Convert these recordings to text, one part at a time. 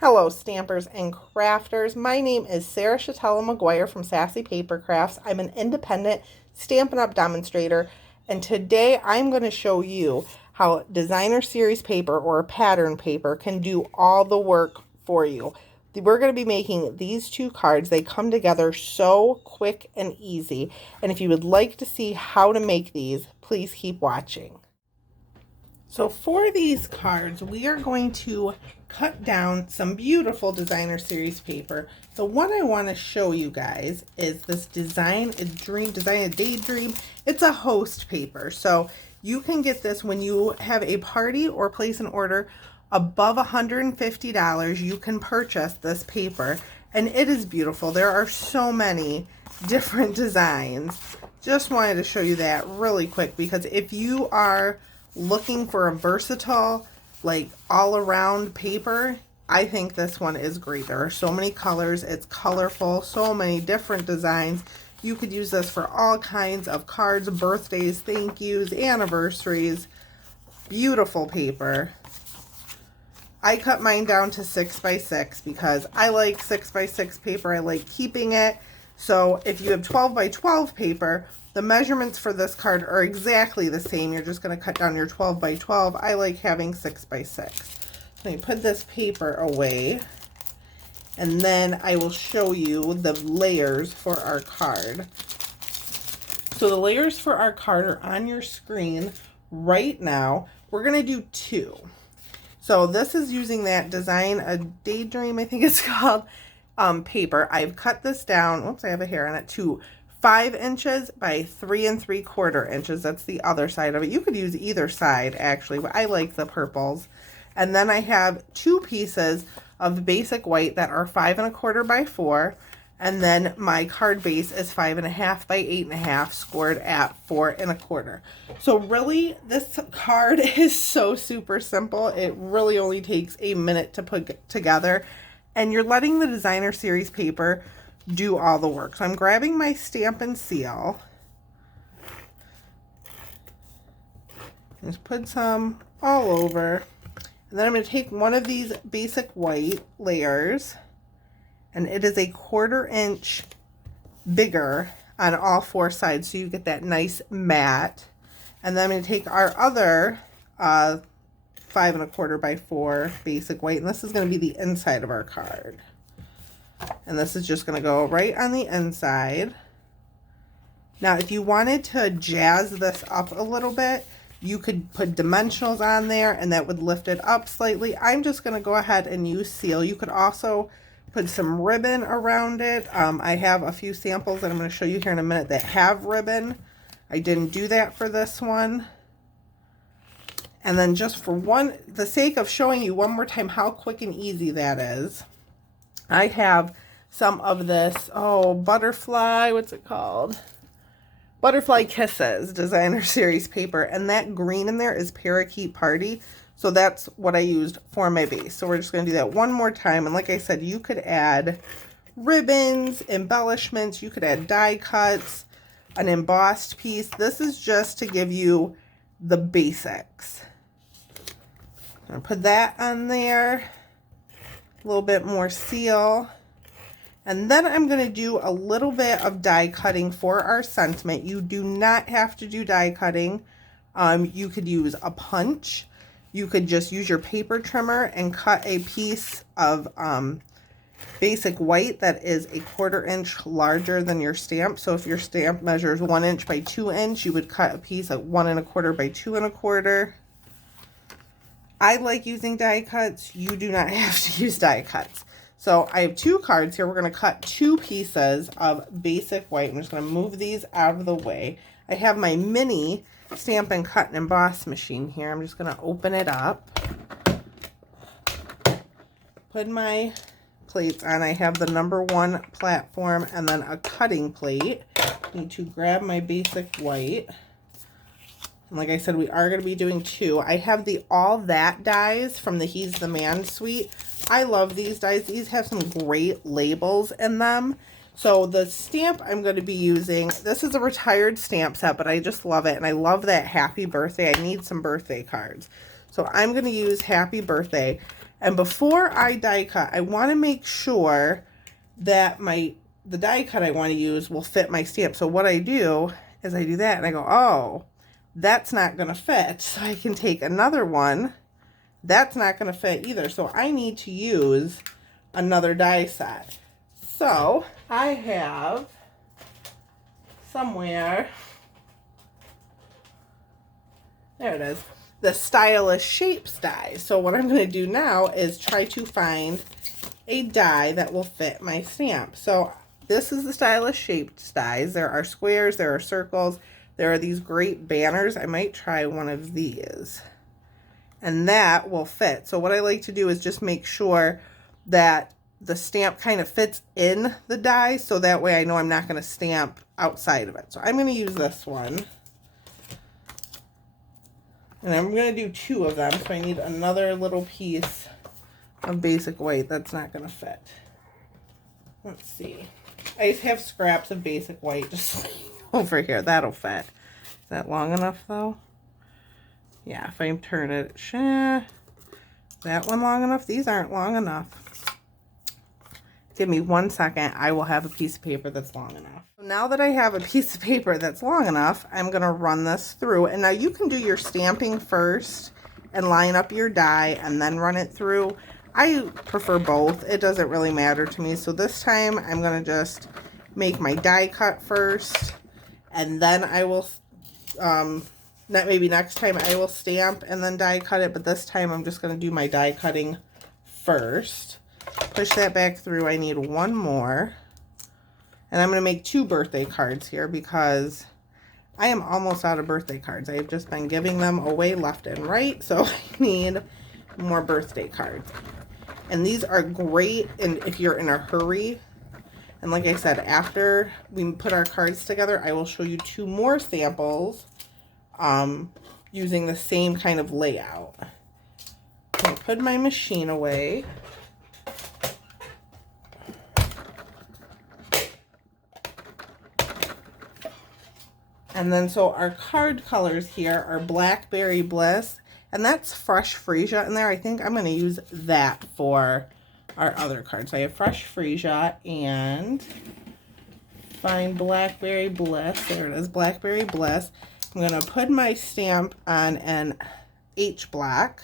Hello, stampers and crafters. My name is Sarah Chatella McGuire from Sassy Paper Crafts. I'm an independent Stampin' Up! Demonstrator, and today I'm going to show you how designer series paper or pattern paper can do all the work for you. We're going to be making these two cards. They come together so quick and easy, and if you would like to see how to make these, please keep watching. So for these cards, we are going to cut down some beautiful designer series paper. The one I want to show you guys is this Design a Daydream. It's a host paper. So you can get this when you have a party or place an order above $150. You can purchase this paper and it is beautiful. There are so many different designs. Just wanted to show you that really quick because if you are looking for a versatile, like all around paper, I think this one is great. There are so many colors, it's colorful, so many different designs. You could use this for all kinds of cards, birthdays, thank yous, anniversaries. Beautiful paper. I cut mine down to 6x6 because I like 6x6 paper. I like keeping it. So if you have 12x12 paper, the measurements for this card are exactly the same. You're just going to cut down your 12x12. I like having 6x6. Let me put this paper away, and then I will show you the layers for our card. So the layers for our card are on your screen right now. We're going to do two. So this is using that Design a Daydream, I think it's called, paper. I've cut this down, oops, I have a hair on it, to 5 inches by 3 3/4 inches. That's the other side of it. You could use either side actually, but I like the purples. And then I have 2 pieces of basic white that are 5 1/4 by 4. And then my card base is 5 1/2 by 8 1/2, scored at 4 1/4. So really, this card is so super simple. It really only takes a minute to put together. And you're letting the designer series paper do all the work. So I'm grabbing my stamp and seal. Just put some all over. And then I'm going to take one of these basic white layers, and it is a 1/4 inch bigger on all 4 sides, so you get that nice matte. And then I'm going to take our other 5 1/4 by 4 basic white, and this is going to be the inside of our card. And this is just going to go right on the inside. Now, if you wanted to jazz this up a little bit, you could put dimensionals on there and that would lift it up slightly. I'm just going to go ahead and use seal. You could also put some ribbon around it. I have a few samples that I'm going to show you here in a minute that have ribbon. I didn't do that for this one. And then just for the sake of showing you one more time how quick and easy that is, I have some of this, butterfly, what's it called? Butterfly Kisses designer series paper, and that green in there is Parakeet Party. So that's what I used for my base. So we're just going to do that one more time. And like I said, you could add ribbons, embellishments, you could add die cuts, an embossed piece. This is just to give you the basics. I'm going to put that on there. A little bit more seal, and then I'm going to do a little bit of die cutting for our sentiment. You do not have to do die cutting. You could use a punch. You could just use your paper trimmer and cut a piece of basic white that is a 1/4 inch larger than your stamp. So if your stamp measures 1 inch by 2 inch, you would cut a piece at 1 1/4 by 2 1/4. I like using die cuts. You do not have to use die cuts. So I have 2 cards here. We're going to cut 2 pieces of basic white. I'm just going to move these out of the way. I have my mini Stampin' Cut and Emboss machine here. I'm just going to open it up. Put my plates on. I have the #1 platform and then a cutting plate. Need to grab my basic white. And like I said, we are going to be doing 2. I have the All That dies from the He's the Man suite. I love these dies. These have some great labels in them. So the stamp I'm going to be using, this is a retired stamp set, but I just love it. And I love that happy birthday. I need some birthday cards. So I'm going to use Happy Birthday. And before I die cut, I want to make sure that the die cut I want to use will fit my stamp. So what I do is I do that and I go, oh, that's not going to fit. So I can take another one. That's not going to fit either. So I need to use another die set. So I have somewhere, there it is, the Stylish Shapes die. So what I'm going to do now is try to find a die that will fit my stamp. So this is the Stylish Shapes dies. There are squares, there are circles, there are these great banners. I might try one of these. And that will fit. So what I like to do is just make sure that the stamp kind of fits in the die, so that way I know I'm not going to stamp outside of it. So I'm going to use this one. And I'm going to do 2 of them, so I need another little piece of basic white that's not going to fit. Let's see. I just have scraps of basic white just over here. That'll fit. Is that long enough, though? Yeah, if I turn it, that one long enough? These aren't long enough. Give me 1 second. I will have a piece of paper that's long enough. Now that I have a piece of paper that's long enough, I'm going to run this through. And now you can do your stamping first and line up your die and then run it through. I prefer both. It doesn't really matter to me. So this time I'm going to just make my die cut first, and then I will, maybe next time I will stamp and then die cut it, but this time I'm just going to do my die cutting first. Push that back through. I need 1 more. And I'm going to make 2 birthday cards here because I am almost out of birthday cards. I have just been giving them away left and right, so I need more birthday cards. And these are great and if you're in a hurry. And like I said, after we put our cards together, I will show you 2 more samples using the same kind of layout. I put my machine away. And then so our card colors here are Blackberry Bliss, and that's Fresh Freesia in there. I think I'm going to use that for our other cards. So I have Fresh Freesia and find Blackberry Bliss. There it is, Blackberry Bliss. I'm going to put my stamp on an H block.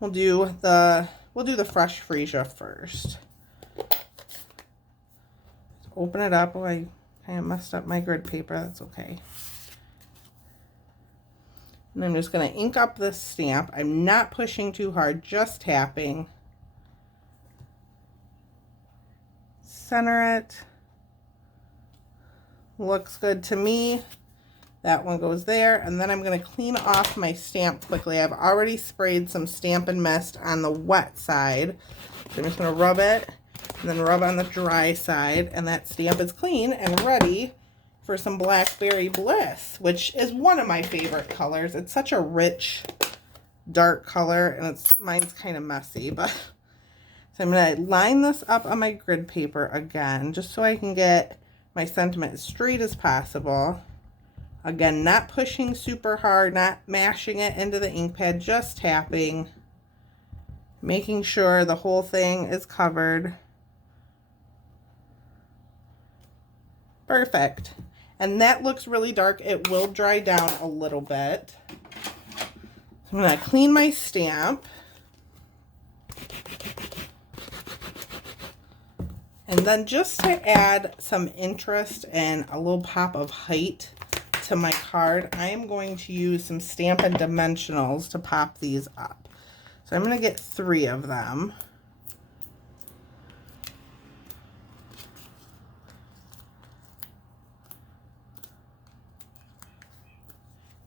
We'll do the Fresh Freesia first. Open it up. Oh, I kind of messed up my grid paper. That's okay. And I'm just going to ink up this stamp. I'm not pushing too hard, just tapping. Center it. Looks good to me. That one goes there. And then I'm going to clean off my stamp quickly. I've already sprayed some Stampin' Mist on the wet side. So I'm just going to rub it and then rub on the dry side. And that stamp is clean and ready for some Blackberry Bliss, which is one of my favorite colors. It's such a rich, dark color, and mine's kind of messy, but so I'm going to line this up on my grid paper again, just so I can get my sentiment as straight as possible. Again, not pushing super hard, not mashing it into the ink pad, just tapping, making sure the whole thing is covered. Perfect. And that looks really dark. It will dry down a little bit. I'm going to clean my stamp. And then just to add some interest and a little pop of height to my card, I am going to use some Stampin' Dimensionals to pop these up. So I'm going to get 3 of them.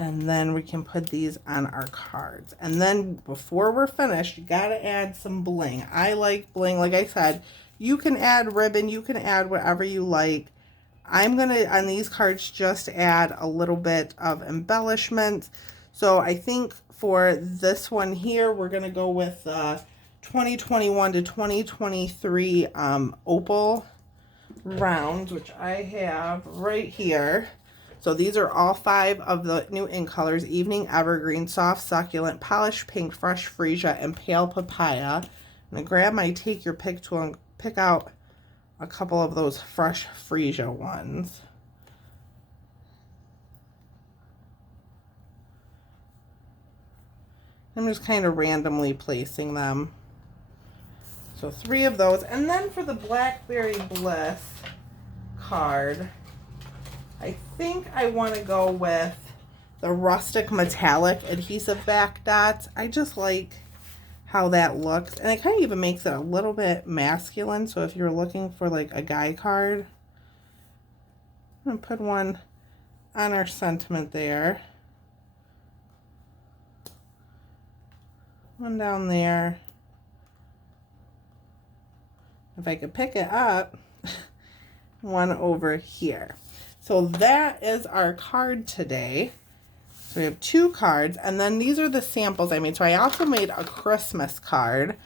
And then we can put these on our cards. And then before we're finished, you got to add some bling. I like bling. Like I said, you can add ribbon. You can add whatever you like. I'm going to, on these cards, just add a little bit of embellishment. So I think for this one here, we're going to go with 2021 to 2023 opal rounds, which I have right here. So these are all 5 of the new ink colors: Evening Evergreen, Soft Succulent, Polished Pink, Fresh Freesia, and Pale Papaya. I'm going to grab my Take Your Pick tool and pick out a couple of those Fresh Freesia ones. I'm just kind of randomly placing them. So 3 of those. And then for the Blackberry Bliss card, I think I want to go with the Rustic Metallic Adhesive Back Dots. I just like how that looks. And it kind of even makes it a little bit masculine. So if you're looking for like a guy card, I'm going to put one on our sentiment there. One down there. If I could pick it up, one over here. So that is our card today. So we have 2 cards, and then these are the samples I made. So I also made a Christmas card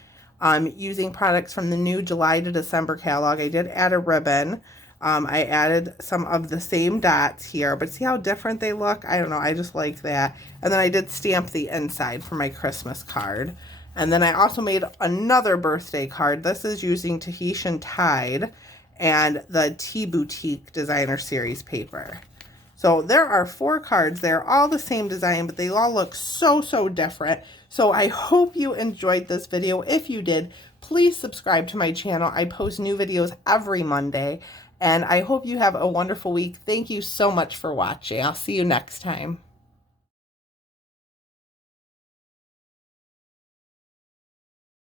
using products from the new July to December catalog. I did add a ribbon. I added some of the same dots here, but see how different they look? I don't know, I just like that. And then I did stamp the inside for my Christmas card. And then I also made another birthday card. This is using Tahitian Tide and the Tea Boutique Designer Series paper. So there are 4 cards. They're all the same design, but they all look so different. So I hope you enjoyed this video. If you did, please subscribe to my channel. I post new videos every Monday. And I hope you have a wonderful week. Thank you so much for watching. I'll see you next time.